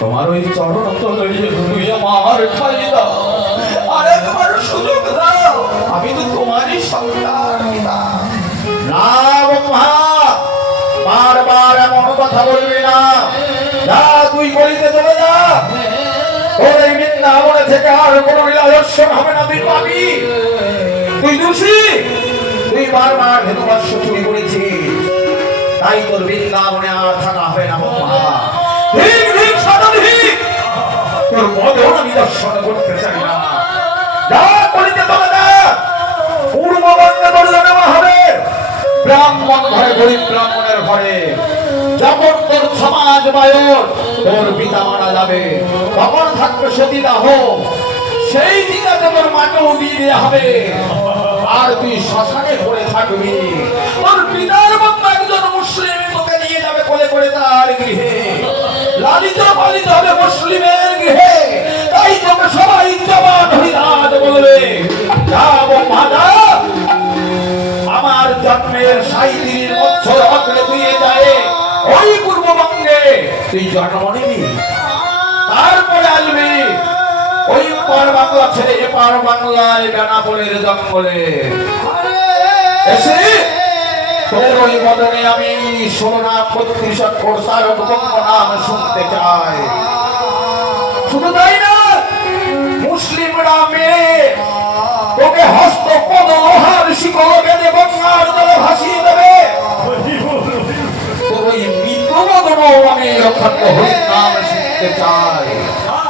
তোমার ওই চরণ সুযোগ দাও, আমি তো তোমারই সন্তান না এমন কথা বলবি না। তুই বলিতে চলে যা। ওর এই থেকে আর কোনো লীলাদর্শন হবে না, তুই পাবি। তুই দোষী। তুই বারবার হেতুবাস্য চুরি করেছিস। তাই তোর বৃন্দাবনে আর থাক মদেও দর্শন করতে চাই না। যা করিতে তবে না পূর্ববঙ্গে জন্ম হবে। ব্রাহ্মণ ঘরে, গরিব ব্রাহ্মণের ঘরে। যখন তোর সমাজ বায়র, তোর পিতা মারা যাবে। তখন থাকবে সতীদাহ সেই দিকে তোর মাকেও দিয়ে দেওয়া হবে। আর তুই শ্মশানে পড়ে থাকবি। তোর পিতার মতো একজন মুসলিম তোকে নিয়ে যাবে কোলে করে তার গৃহে। লালিত পালিত হবে মুসলিমের গৃহে। তাই তোকে সবাই জবান হরিদাস বলবে। যাব মাদা আমার জন্মের সাঁত্রিশ বছর অগ্রে দিয়ে যায়। ওই পূর্ববঙ্গে তুই জন্ম নিবি তারপরে আসবি। ওই পার বাংলা ছেড়ে এপার বাংলায় বেনাপোলের জঙ্গলে। এসে তোর ওই বদনে আমি নাম বত্রিশ অক্ষর সারক নাম তোর ওই শিখতে বদনও